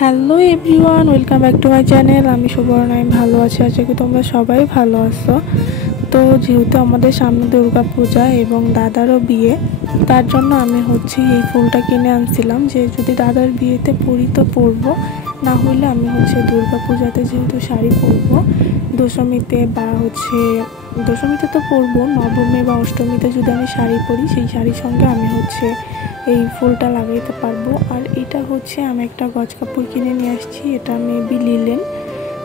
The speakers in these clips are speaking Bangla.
Hello everyone, welcome back to my channel. আমি সুবর্ণা, আমি ভালো আছি। আশা করি তোমরা সবাই ভালো আছো। তো যেহেতু আমাদের সামনে দুর্গা পূজা এবং দাদারও বিয়ে, তার জন্য আমি এই ফুলটা কিনে আনছিলাম যে যদি দাদার বিয়েতে পরি তো পরবো, না হলে আমি দুর্গা পূজাতে যেহেতু শাড়ি পরবো, দশমীতে বা দশমীতে তো পরবো, নবমী বা অষ্টমীতে যদি আমি শাড়ি পরি সেই শাড়ির সঙ্গে আমি এই ফুলটা লাগাইতে পারবো। আর এটা আমি একটা গজ কাপড় কিনে নিয়ে আসছি, এটা মেবি লিলেন।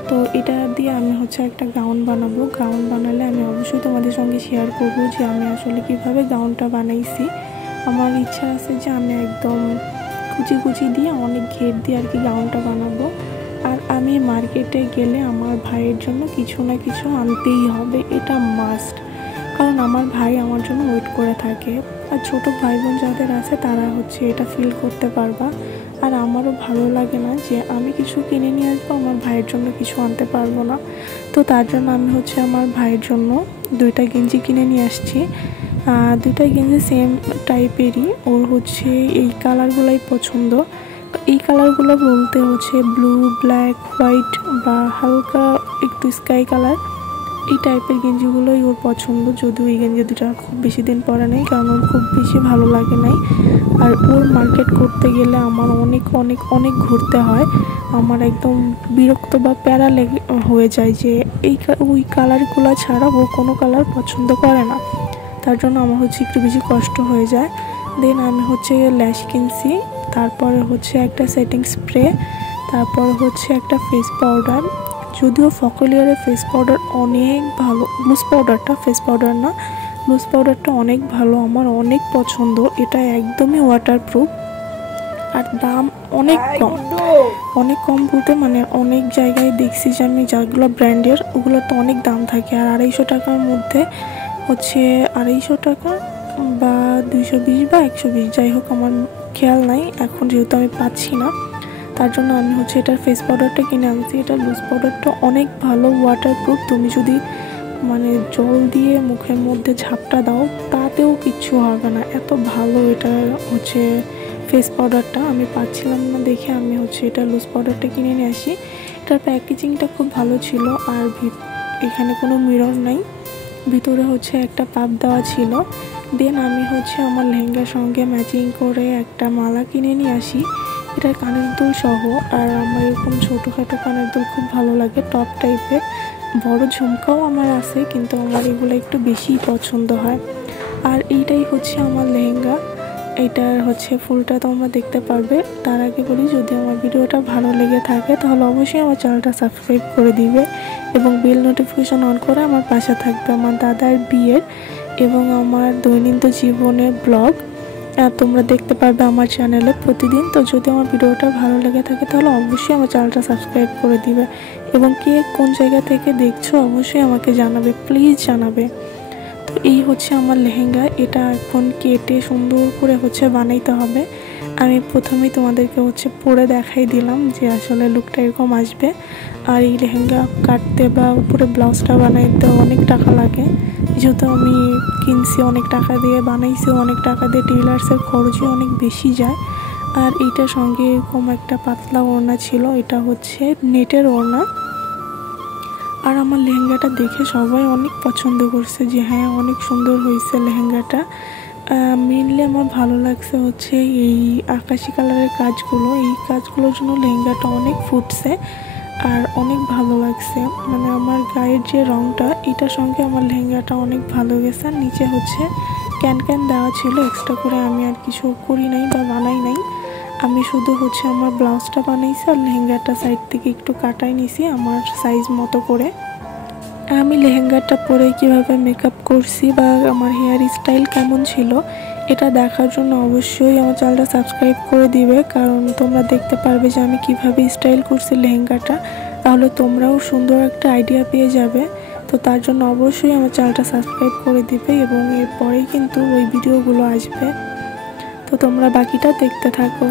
তো এটা দিয়ে আমি একটা গাউন বানাবো। গাউন বানালে আমি অবশ্যই তোমাদের সঙ্গে শেয়ার করবো যে আমি আসলে কিভাবে গাউনটা বানাইছি। আমার ইচ্ছা আছে যে আমি একদম কুচি কুচি দিয়ে অনেক ঘের দিয়ে আর কি গাউনটা বানাবো। আর আমি মার্কেটে গেলে আমার ভাইয়ের জন্য কিছু না কিছু আনতেই হবে, এটা মাস্ট। কারণ আমার ভাই আমার জন্য ওয়েট করে থাকে, আর ছোটো ভাই বোন যাদের আছে তারা এটা ফিল করতে পারবা। আর আমারও ভালো লাগে না যে আমি কিছু কিনে নিয়ে আসবো, আমার ভাইয়ের জন্য কিছু আনতে পারবো না। তো তার জন্য আমি আমার ভাইয়ের জন্য দুইটা গেঞ্জি কিনে নিয়ে আসছি। দুইটা গেঞ্জি সেম টাইপেরই, ওর এই কালারগুলোই পছন্দ। এই কালারগুলো বলতে ব্লু, ব্ল্যাক, হোয়াইট বা হালকা একটু স্কাই কালার, এই টাইপের গেঞ্জিগুলোই ওর পছন্দ। যদিও এই গেঞ্জি দুটা খুব বেশি দিন পরে নেই, কারণ ওর খুব বেশি ভালো লাগে নাই। আর ওর মার্কেট করতে গেলে আমার অনেক অনেক অনেক ঘুরতে হয়, আমার একদম বিরক্ত বা প্যারা হয়ে যায় যে ওই কালারগুলো ছাড়া ও কোনো কালার পছন্দ করে না। তার জন্য আমার একটু বেশি কষ্ট হয়ে যায়। দেন আমি ল্যাশ কিনছি, তারপরে একটা সেটিং স্প্রে, তারপর একটা ফেস পাউডার। যদিও ফকলিয়ারের ফেস পাউডার অনেক ভালো, লুজ পাউডারটা, ফেস পাউডার না, লুজ পাউডারটা অনেক ভালো, আমার অনেক পছন্দ। এটা একদমই ওয়াটারপ্রুফ আর দাম অনেক কম। অনেক কম বলতে অনেক জায়গায় দেখছি যে আমি যেগুলো ব্র্যান্ডের ওগুলো তো অনেক দাম থাকে, আর 250 টাকার মধ্যে 250 টাকা বা 220 বা 120, যাই হোক আমার খেয়াল নাই এখন, যেহেতু আমি পাচ্ছি না। তার জন্য আমি এটার ফেস পাউডারটা কিনে আনছি। এটা লুজ পাউডারটা অনেক ভালো, ওয়াটারপ্রুফ। তুমি যদি জল দিয়ে মুখের মধ্যে ঝাপটা দাও তাতেও কিচ্ছু হবে না, এত ভালো এটা ফেস পাউডারটা। আমি পাচ্ছিলাম না দেখে আমি এটা লুজ পাউডারটা কিনে নিয়ে আসি। এটার প্যাকেজিংটা খুব ভালো ছিল, আর এখানে কোনো মিরর নাই, ভিতরে একটা পাপ দেওয়া ছিল। দেন আমি আমার লেহেঙ্গার সঙ্গে ম্যাচিং করে একটা মালা কিনে নিয়ে আসি, এটা কানের দুল সহ। আর আমার এরকম ছোটোখাটো কানের দুল খুব ভালো লাগে, টপ টাইপের। বড় ঝুমকাও আমার আছে, কিন্তু আমার এগুলো একটু বেশিই পছন্দ হয়। আর এইটাই আমার লেহেঙ্গা। এইটার ফুলটা তোমরা দেখতে পারবে। তার আগে বলি, যদি আমার ভিডিওটা ভালো লেগে থাকে তাহলে অবশ্যই আমার চ্যানেলটা সাবস্ক্রাইব করে দিবে এবং বেল নোটিফিকেশন অন করে আমার পাশে থাকবে। আমার দাদার বিয়ের এবং আমার দৈনন্দিন জীবনের ব্লগ তোমরা দেখতে পারবে আমার চ্যানেলে প্রতিদিন। তো যদি আমার ভিডিওটা ভালো লেগে থাকে তাহলে অবশ্যই আমার চ্যানেলটা সাবস্ক্রাইব করে দিবে, এবং কে কোন জায়গা থেকে দেখছো অবশ্যই আমাকে জানাবে, প্লিজ জানাবে। তো এই আমার লেহেঙ্গা, এটা এখন কেটে সুন্দর করে বানাইতে হবে। আমি প্রথমেই তোমাদেরকে পরে দেখাই দিলাম যে আসলে লুকটা এরকম আসবে। আর এই লেহেঙ্গা কাটতে বা উপরে ব্লাউজটা বানাইতে অনেক টাকা লাগে, যেহেতু আমি কিনছি অনেক টাকা দিয়ে, বানাইছি অনেক টাকা দিয়ে, টেইলার্সের খরচই অনেক বেশি যায়। আর এইটার সঙ্গে এরকম একটা পাতলা ওড়না ছিল, এটা নেটের ওড়না। আর আমার লেহেঙ্গাটা দেখে সবাই অনেক পছন্দ করছে যে হ্যাঁ অনেক সুন্দর হয়েছে লেহেঙ্গাটা। মেনলি আমার ভালো লাগছে এই আকাশি কালারের কাজগুলো, এই কাজগুলোর জন্য লেহেঙ্গাটা অনেক ফুটছে আর অনেক ভালো লাগছে। আমার গায়ের যে রঙটা, এটার সঙ্গে আমার লেহেঙ্গাটা অনেক ভালো গেছে। আর নিচে ক্যান ক্যান দেওয়া ছিল এক্সট্রা করে, আমি আর কিছু করি নাই বা বানাই নাই। আমি শুধু আমার ব্লাউজটা বানাইছি আর লেহেঙ্গাটা সাইড থেকে একটু কাটাই নিছি আমার সাইজ মতো করে। আমি লেহেঙ্গাটা পরে কিভাবে মেকআপ করছি বা আমার হেয়ার স্টাইল কেমন ছিল এটা দেখার জন্য অবশ্যই আমার চ্যানেলটা সাবস্ক্রাইব করে দিবে, কারণ তোমরা দেখতে পারবে যে আমি কিভাবে স্টাইল করছি লেহেঙ্গাটা, তাহলে তোমরাও সুন্দর একটা আইডিয়া পেয়ে যাবে। তো তার জন্য অবশ্যই আমার চ্যানেলটা সাবস্ক্রাইব করে দিবে, এবং এরপরেই কিন্তু ওই ভিডিওগুলো আসবে। তো তোমরা বাকিটা দেখতে থাকো।